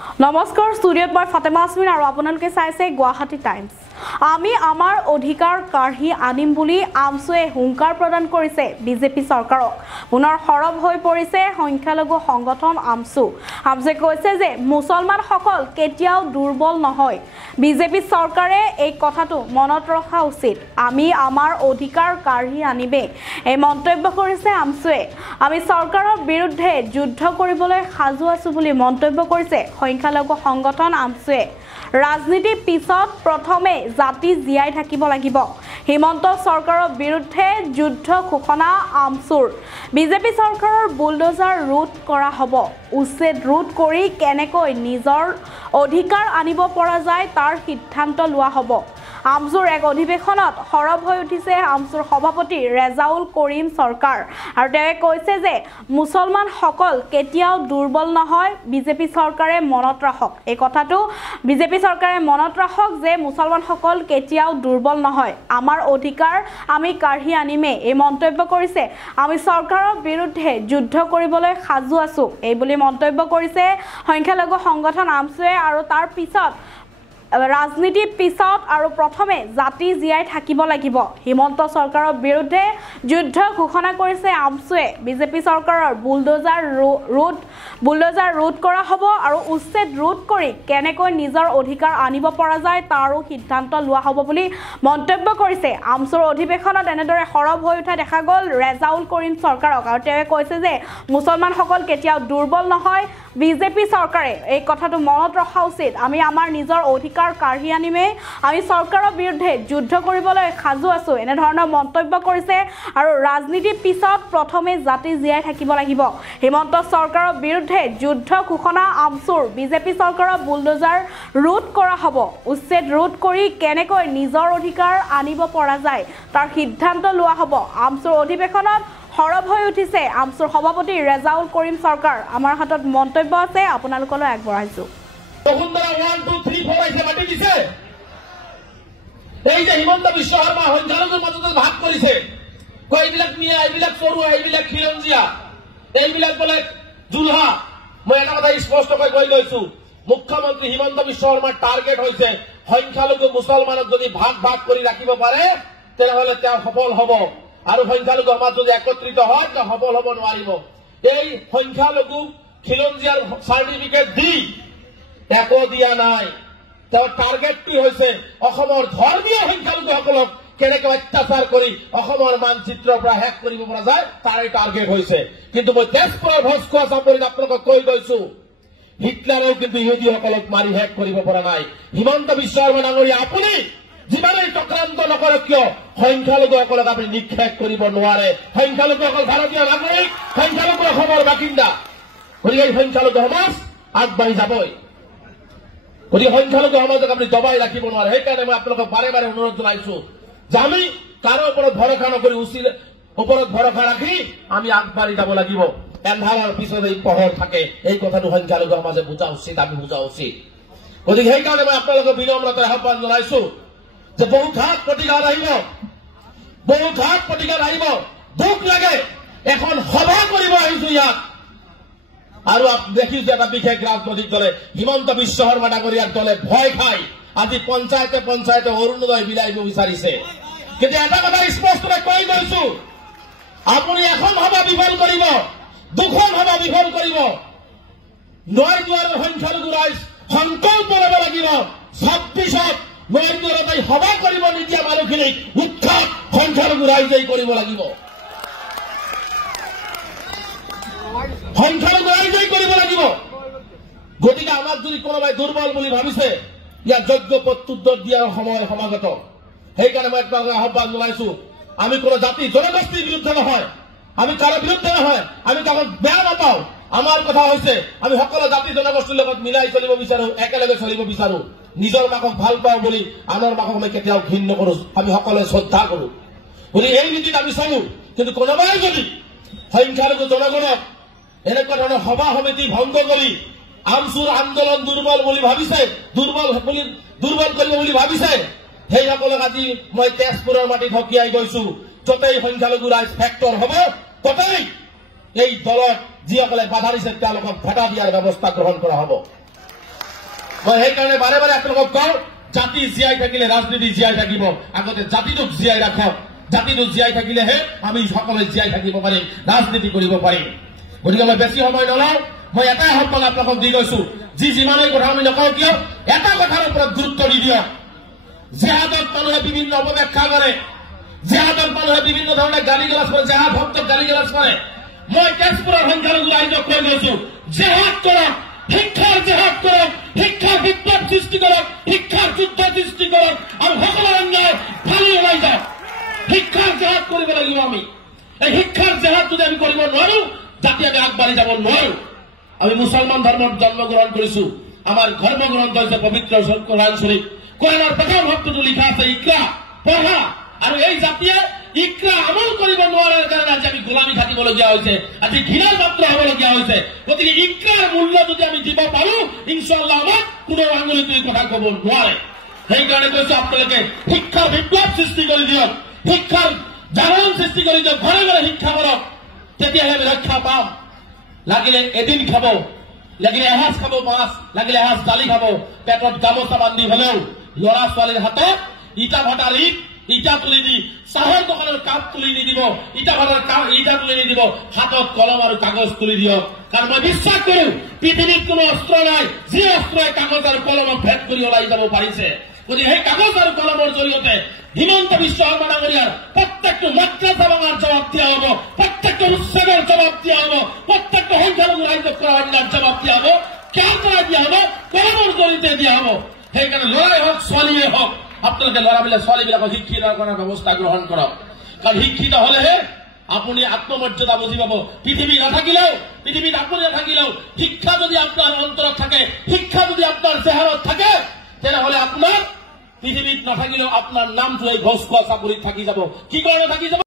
নমস্কাৰ ষ্টুডিঅ'ত মই ফাতেমা আসমিন আৰু আপোনালোকে চাইছে গুৱাহাটী টাইমছ। আমি আমাৰ অধিকাৰ কাঢ়ি আনিম বুলি আমছুৱে হুংকাৰ প্ৰদান কৰিছে বিজেপি চৰকাৰক। পুনৰ সৰব হৈ পৰিছে সংখ্যালঘু সংগঠন আমছু। আমছুৱে কৈছে যে মুছলমানসকল কেতিয়াও দুৰ্বল নহয়। বিজেপি চৰকাৰে এই কথাটো মনত ৰখা উচিত। আমি আমাৰ অধিকাৰ কাঢ়ি আনিবে, এই মন্তব্য কৰিছে আমছুৱে। আমি চৰকাৰৰ বিৰুদ্ধে যুদ্ধ কৰিবলৈ সাজু আছো বুলি মন্তব্য কৰিছে সংখ্যালঘু সংগঠন আমছুৱে। ৰাজনীতি পিছত প্ৰথমে জাতি জীয়াই থাকিব লাগিব। হিমন্ত চৰকাৰৰ বিৰুদ্ধে যুদ্ধ ঘোষণা আমছুৰ। বিজেপি চৰকাৰৰ বুলডোজাৰ ৰোধ কৰা হ'ব। উচ্ছেদ ৰোধ কৰি কেনেকৈ নিজৰ অধিকাৰ আনিব পৰা যায় তাৰ সিদ্ধান্ত লোৱা হ'ব। আমছুৰ এক অধিৱেশনত সৰব হৈ উঠিছে আমছুৰ সভাপতি ৰেজাউল কৰিম চৰকাৰ আৰু তেওঁ কৈছে যে মুছলমানসকল কেতিয়াও দুৰ্বল নহয়। বিজেপি চৰকাৰে মনত ৰাখক, এই কথাটো বিজেপি চৰকাৰে মনত ৰাখক যে মুছলমানসকল কেতিয়াও দুৰ্বল নহয়। আমাৰ অধিকাৰ আমি কাঢ়ি আনিমে, এই মন্তব্য কৰিছে। আমি চৰকাৰৰ বিৰুদ্ধে যুদ্ধ কৰিবলৈ সাজু আছো, এই বুলি মন্তব্য কৰিছে সংখ্যালঘু সংগঠন আমছুৱে। আৰু তাৰ পিছত ৰাজনীতিৰ পিছত আৰু প্ৰথমে জাতি জীয়াই থাকিব লাগিব। হিমন্ত চৰকাৰৰ বিৰুদ্ধে যুদ্ধ ঘোষণা কৰিছে আমছুৱে। বিজেপি চৰকাৰৰ বুলডোজাৰ ৰোধ কৰা হ'ব আৰু উচ্ছেদ ৰোধ কৰি কেনেকৈ নিজৰ অধিকাৰ আনিব পৰা যায় তাৰো সিদ্ধান্ত লোৱা হ'ব বুলি মন্তব্য কৰিছে। আমছুৰ অধিৱেশনত এনেদৰে সৰব হৈ উঠা দেখা গ'ল ৰেজাউল কৰিম চৰকাৰক আৰু তেওঁ কৈছে যে মুছলমানসকল কেতিয়াও দুৰ্বল নহয়। বিজেপি চৰকাৰে এই কথাটো মনত ৰখা উচিত। আমি আমাৰ নিজৰ অধিকাৰ কাঢ়ি আনিমে, আমি চৰকাৰৰ বিৰুদ্ধে যুদ্ধ কৰিবলৈ সাজু আছো, এনেধৰণৰ মন্তব্য কৰিছে। আৰু ৰাজনীতিৰ পিছত প্ৰথমে জাতি জীয়াই থাকিব লাগিব। হিমন্ত চৰকাৰৰ বিৰুদ্ধে যুদ্ধ ঘোষণা আমছুৰ। বিজেপি চৰকাৰৰ বুলডোজাৰ ৰোধ কৰা হ'ব। উচ্ছেদ ৰোধ কৰি কেনেকৈ নিজৰ অধিকাৰ আনিব পৰা যায় তাৰ সিদ্ধান্ত লোৱা হ'ব। আমছুৰ অধিৱেশনত সৰব হৈ উঠিছে আমছুৰ সভাপতি ৰেজাউল কৰিম চৰকাৰ। আমাৰ হাতত মন্তব্য আছে, আপোনালোকলৈ আগবঢ়াইছো। এই যে হিমন্ত বিশ্ব শৰ্মা সংখ্যালঘুৰ মাজতে ভাগ কৰিছে, এইবিলাক মিয়া, এইবিলাক চৰুৱা, এইবিলাক খিলঞ্জীয়া, এইবিলাক বোলে জুলহা। মই এটা কথা স্পষ্টকৈ কৈ লৈছো, মুখ্যমন্ত্ৰী হিমন্ত বিশ্ব শৰ্মাৰ টাৰ্গেট হৈছে সংখ্যালঘু মুছলমানক যদি ভাগ ভাগ কৰি ৰাখিব পাৰে তেনেহলে তেওঁ সফল হ'ব। আৰু সংখ্যালঘু সমাজ যদি একত্ৰিত হয় তেওঁ সফল হ'ব নোৱাৰিব। এই সংখ্যালঘু খিলঞ্জীয়াৰ চাৰ্টিফিকেট দি একো দিয়া নাই। তেওঁৰ টাৰ্গেটটো হৈছে অসমৰ ধৰ্মীয় সংখ্যালঘুসকলক কেনেকৈ অত্যাচাৰ কৰি অসমৰ মানচিত্ৰৰ পৰা শেষ কৰিব পৰা যায় তাৰে টাৰ্গেট হৈছে। কিন্তু মই তেজপুৰৰ ভোজ খোৱা চাপৰিত আপোনালোকক কৈ গৈছো, হিটলাৰেও কিন্তু ইহুদীসকলক মাৰি শেষ কৰিব পৰা নাই। হিমন্ত বিশ্ব শৰ্মা ডাঙৰীয়া, আপুনি যিমানেই চক্ৰান্ত নকৰক কিয় সংখ্যালঘুসকলক আপুনি নিক্ষেপ কৰিব নোৱাৰে। সংখ্যালঘুসকল ভাৰতীয় নাগৰিক, সংখ্যালঘু অসমৰ বাসিন্দা। গতিকে এই সংখ্যালঘু সমাজ আগবাঢ়ি যাবই। গতিকে সংখ্যালঘু সমাজক আপুনি দবাই ৰাখিব নোৱাৰে। সেইকাৰণে মই আপোনালোকক বাৰে বাৰে অনুৰোধ জনাইছো যে আমি কাৰো ওপৰত ভৰসা নকৰি উচিত ওপৰত ভৰসা ৰাখি আমি আগবাঢ়ি যাব লাগিব। এন্ধাৰৰ পিছত এই পোহৰ থাকে, এই কথাটো সংখ্যালঘু সমাজে বুজা উচিত, আমি বুজা উচিত। গতিকে সেইকাৰণে মই আপোনালোকক বিনম্ৰতাৰে আহ্বান জনাইছো যে বহু ঘাট প্ৰতিঘাত আহিব, বহু ঘাট প্ৰতিঘাত আহিব। দুখ লাগে এখন সভা কৰিব আহিছো ইয়াত আৰু দেখিছো এটা বিশেষ ৰাজনৈতিক দলে হিমন্ত বিশ্ব শৰ্মা ডাঙৰীয়াৰ দলে ভয় খাই আজি পঞ্চায়তে পঞ্চায়তে অৰুণোদয় বিলাইব বিচাৰিছে। কিন্তু এটা কথা স্পষ্টকৈ কৈ গৈছো, আপুনি এখন সভা বিফল কৰিব, দুখন সভা বিফল কৰিব। নয়দুৱাৰৰ সংখ্যালঘু ৰাইজ সংকল্প ল'ব লাগিব 26ত নয়দুৱাৰত এই সভা কৰিব নিদিয়া মানুহখিনিক উৎখাত সংখ্যালঘু ৰাইজেই কৰিব লাগিব। সংখ্যালঘু ৰাইজেই কৰিব লাগিব। গতিকে আমাক যদি কোনোবাই দুৰ্বল বুলি ভাবিছে ইয়াৰ যোগ্য প্ৰত্যুত্তৰ দিয়াৰ সময় সমাগত। সেইকাৰণে মই আপোনালোকক আহ্বান জনাইছো, আমি কোনো জাতি জনগোষ্ঠীৰ বিৰুদ্ধে নহয়, আমি কাৰো বিৰুদ্ধে নহয়, আমি কাকো বেয়া নাপাওঁ। আমাৰ কথা হৈছে আমি সকলো জাতি জনগোষ্ঠীৰ লগত মিলাই চলিব বিচাৰো, একেলগে চলিব বিচাৰো। নিজৰ মাকক ভাল পাওঁ বুলি আনৰ মাকক আমি কেতিয়াও ঘৃণ নকৰো, আমি সকলোৱে শ্ৰদ্ধা কৰো। গতিকে এই নীতিত আমি চলো। কিন্তু কোনোবাই যদি সংখ্যালঘু জনগণক এনেকুৱা ধৰণৰ সভা সমিতি ভংগ কৰি আমছুৰ আন্দোলন দুৰ্বল বুলি ভাবিছে, দুৰ্বল কৰিব বুলি ভাবিছে, সেইসকলক আজি মই তেজপুৰৰ মাটিত হকিয়াই গৈছো। য'তেই সংখ্যালঘু ৰাইজ ফেক্টৰ হ'ব ততেই এই দলত যিসকলে বাধা দিছে তেওঁলোকক ভেটা দিয়াৰ ব্যৱস্থা গ্ৰহণ কৰা হ'ব। মই সেইকাৰণে বাৰে বাৰে আপোনালোকক কওঁ, জাতি জীয়াই থাকিলে ৰাজনীতি জীয়াই থাকিব। আগতে জাতিটোক জীয়াই ৰাখক, জাতিটো জীয়াই থাকিলেহে আমি সকলোৱে জীয়াই থাকিব পাৰিম, ৰাজনীতি কৰিব পাৰিম। গতিকে মই বেছি সময় নলওঁ, মই এটাই আহ্বান আপোনালোকক দি গৈছো, যিমানেই কথা আমি নকওঁ কিয়, এটা কথাৰ ওপৰত গুৰুত্ব দি দিয়ক। জেহাদত মানুহে বিভিন্ন অপব্যাখ্যা কৰে, জেহাদত মানুহে বিভিন্ন ধৰণে গালি গালাজ কৰে, জেহাদ ভক্তক গালি গালাজ কৰে। মই তেজপুৰৰ সংখ্যালঘু ৰাইজক কৈ গৈছো, জেহাদ কৰক, শিক্ষাৰ জেহাদ কৰক, শিক্ষাৰ বিপ্লৱ সৃষ্টি কৰক, শিক্ষাৰ যুদ্ধ সৃষ্টি কৰক, আৰু সকলো অন্যায় ফালি ওলাই যাওক। শিক্ষাৰ জেহাদ কৰিব লাগিব আমি। এই শিক্ষাৰ জেহাদ যদি আমি কৰিব নোৱাৰো, জাতি আমি আগবাঢ়ি যাব নোৱাৰো। আমি মুছলমান ধৰ্মত জন্মগ্ৰহণ কৰিছো, আমাৰ ধৰ্মগ্ৰন্থ হৈছে পবিত্ৰ কোৰাণ শ্বৰীফ। কোৰাণৰ প্ৰথম শব্দটো লিখা আছে ইকৰা, পঢ়া। আৰু এই জাতিয়ে ইকৰা আমল কৰিব নোৱাৰাৰ কাৰণে আজি আমি গোলামী থাকিবলগীয়া হৈছে, আজি ঘৃণাৰ পাত্ৰ হবলগীয়া হৈছে। গতিকে ইকৰাৰ মূল্য যদি আমি দিব পাৰো, ইনশাআল্লাহ আমাক কোনো আঙুলিটোৱে কথা কব নোৱাৰে। সেইকাৰণে কৈছো, আপোনালোকে শিক্ষাৰ বিপ্লৱ সৃষ্টি কৰি দিয়ক, শিক্ষাৰ জাগৰণ সৃষ্টি কৰি দিয়ক, ঘৰে ঘৰে শিক্ষা কৰক, তেতিয়াহে আমি ৰক্ষা পাম। লাগিলে এদিন খাব, লাগিলে এসাঁজ খাব মাছ, লাগিলে এসাঁজ দালি খাব, পেটত গামোচা বান্ধি হলেও লৰা ছোৱালীৰ হাতত ইটা ভাটাৰ ইটা তুলি দি, চাহৰ দোকানৰ কাপ তুলি নিদিব, ইটা ভাটাৰ ইটা তুলি নিদিব, হাতত কলম আৰু কাগজ তুলি দিয়ক। কাৰণ মই বিশ্বাস কৰো, পৃথিৱীত কোনো অস্ত্ৰ নাই যি অস্ত্ৰই কাগজ আৰু কলমক ভেদ কৰি ওলাই যাব পাৰিছে। গতিকে সেই কাগজ আৰু কলমৰ জৰিয়তে হিমন্ত বিশ্ব শৰ্মা ডাঙৰীয়াৰ প্ৰত্যেকটো মাদ্ৰাছা ভাঙাৰ জবাব দিয়া হব, প্ৰত্যেকটো উচ্ছেদৰ জবাব দিয়া হব, প্ৰত্যেকটো সংখ্যালঘু ৰাজ্য কৰা অন্যাৰ জবাব দিয়া হব, কাৰ দ্বাৰা দিয়া হব, কলমৰ জৰিয়তে দিয়া হব। সেইকাৰণে লৰাই হওক ছোৱালীয়ে হওক, আপোনালোকে ল'ৰাবিলাক ছোৱালীবিলাকক শিক্ষিত কৰাৰ ব্যৱস্থা গ্ৰহণ কৰক। কাৰণ শিক্ষিত হলেহে আপুনি আত্মমৰ্যাদা বুজি পাব। পৃথিৱী নাথাকিলেও, পৃথিৱীত আপুনি নাথাকিলেও, শিক্ষা যদি আপোনাৰ অন্তৰত থাকে, শিক্ষা যদি আপোনাৰ চেহাৰত থাকে, তেনেহলে আপোনাৰ পৃথিৱীত নাথাকিলেও আপোনাৰ নামটো এই ঘোষ খোৱা চাকৰিত থাকি যাব। কি কাৰণে থাকি যাব?